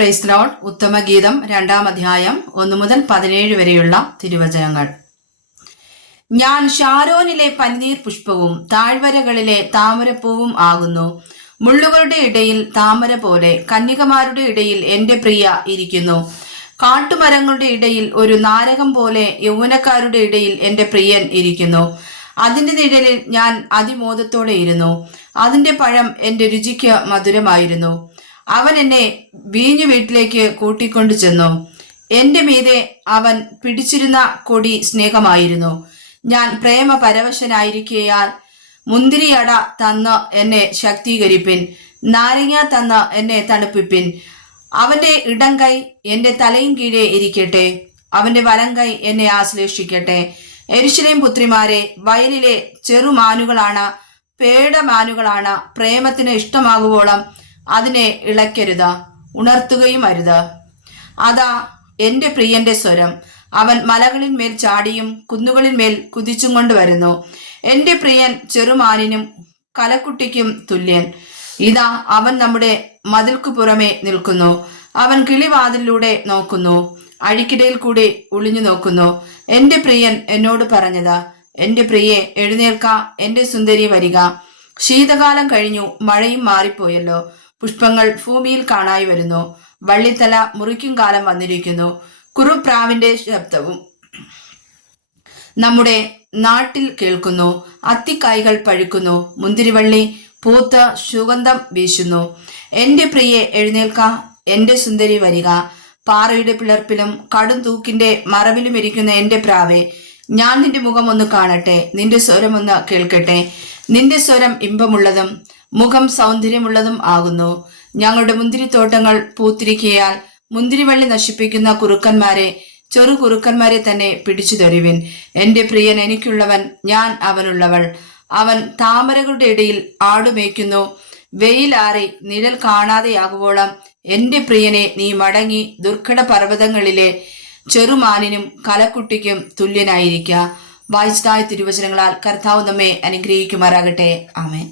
Praise Lord. ഉത്തമഗീതം 2-ാം അധ്യായം 1 മുതൽ 17 വരെയുള്ള തിരുവചനങ്ങൾ. ഞാൻ ഷാരോനിലെ പനിനീർ പുഷ്പവും താഴ്വരകളിലെ താമരപ്പൂവും ആകുന്നു. മുള്ളുകളുടെ ഇടയിൽ താമര പോലെ കന്യകമാരുടെ ഇടയിൽ എന്റെ പ്രിയ ഇരിക്കുന്നു. കാട്ടുമരങ്ങളുടെ ഇടയിൽ ഒരു നാരകം പോലെ യൗവനക്കാരുടെ ഇടയിൽ എന്റെ പ്രിയൻ ഇരിക്കുന്നു. അതിന്റെ നിഴലിൽ ഞാൻ അതിമോദത്തോടെ ഇരുന്നു. അതിന്റെ പഴം എന്റെ രുചിക്ക് മധുരമായിരുന്നു. അവൻ എന്നെ വീഞ്ഞു വീട്ടിലേക്ക് കൂട്ടിക്കൊണ്ടു ചെന്നു. എന്റെ മീതെ അവൻ പിടിച്ചിരുന്ന കൊടി സ്നേഹമായിരുന്നു. ഞാൻ പ്രേമ പരവശനായിരിക്കയാൽ മുന്തിരിയട തന്ന് എന്നെ ശക്തീകരിപ്പിൻ, നാരങ്ങ തന്ന് എന്നെ തണുപ്പിപ്പിൻ. അവന്റെ ഇടം കൈ എന്റെ തലയും കീഴെ ഇരിക്കട്ടെ, അവന്റെ വലം കൈ എന്നെ ആശ്ലേഷിക്കട്ടെ. യെരൂശലേം പുത്രിമാരെ, വയലിലെ ചെറുമാനുകളാണ്, പേടമാനുകളാണ്. പ്രേമത്തിന് ഇഷ്ടമാകുവോളം അതിനെ ഇളക്കരുത്, ഉണർത്തുകയും അരുത്. അതാ എന്റെ പ്രിയന്റെ സ്വരം. അവൻ മലകളിന്മേൽ ചാടിയും കുന്നുകളിന്മേൽ കുതിച്ചും കൊണ്ടുവരുന്നു. എന്റെ പ്രിയൻ ചെറുമാനിനും കലക്കുട്ടിക്കും തുല്യൻ. ഇതാ അവൻ നമ്മുടെ മതിൽക്കു പുറമെ നിൽക്കുന്നു. അവൻ കിളിവാതിലൂടെ നോക്കുന്നു, അഴിക്കിടയിൽ കൂടി ഒളിഞ്ഞു നോക്കുന്നു. എന്റെ പ്രിയൻ എന്നോട് പറഞ്ഞത്, എന്റെ പ്രിയെ എഴുന്നേൽക്ക, എന്റെ സുന്ദരി വരിക. ശീതകാലം കഴിഞ്ഞു, മഴയും മാറിപ്പോയല്ലോ. പുഷ്പങ്ങൾ ഭൂമിയിൽ കാണായി വരുന്നു. വള്ളിത്തല മുറിക്കും കാലം വന്നിരിക്കുന്നു. കുറുപ്രാവിന്റെ ശബ്ദവും നമ്മുടെ നാട്ടിൽ കേൾക്കുന്നു. അത്തിക്കായ്കൾ പഴുക്കുന്നു, മുന്തിരിവള്ളി പൂത്ത് സുഗന്ധം വീശുന്നു. എന്റെ പ്രിയെ എഴുന്നേൽക്ക, എന്റെ സുന്ദരി വരിക. പാറയുടെ പിളർപ്പിലും കടും തൂക്കിന്റെ മറവിലും ഇരിക്കുന്ന എന്റെ പ്രാവേ, ഞാൻ നിന്റെ മുഖം ഒന്ന് കാണട്ടെ, നിന്റെ സ്വരം ഒന്ന് കേൾക്കട്ടെ. നിന്റെ സ്വരം ഇമ്പമുള്ളതും മുഖം സൗന്ദര്യമുള്ളതും ആകുന്നു. ഞങ്ങളുടെ മുന്തിരിത്തോട്ടങ്ങൾ പൂത്തിരിക്കയാൽ മുന്തിരിവള്ളി നശിപ്പിക്കുന്ന കുറുക്കന്മാരെ, ചെറു കുറുക്കന്മാരെ തന്നെ പിടിച്ചു തരുവിൻ. എന്റെ പ്രിയൻ എനിക്കുള്ളവൻ, ഞാൻ അവനുള്ളവൾ. അവൻ താമരകളുടെ ഇടയിൽ ആടുമേയ്ക്കുന്നു. വെയിലാറി നിഴൽ കാണാതെയാകുവോളം എന്റെ പ്രിയനെ നീ മടങ്ങി ദുർഘട പർവ്വതങ്ങളിലെ ചെറുമാനിനും കലക്കുട്ടിക്കും തുല്യനായിരിക്കുക. വായിച്ചതായ തിരുവചനങ്ങളാൽ കർത്താവ് നമ്മെ അനുഗ്രഹിക്കുമാറാകട്ടെ. ആമേൻ.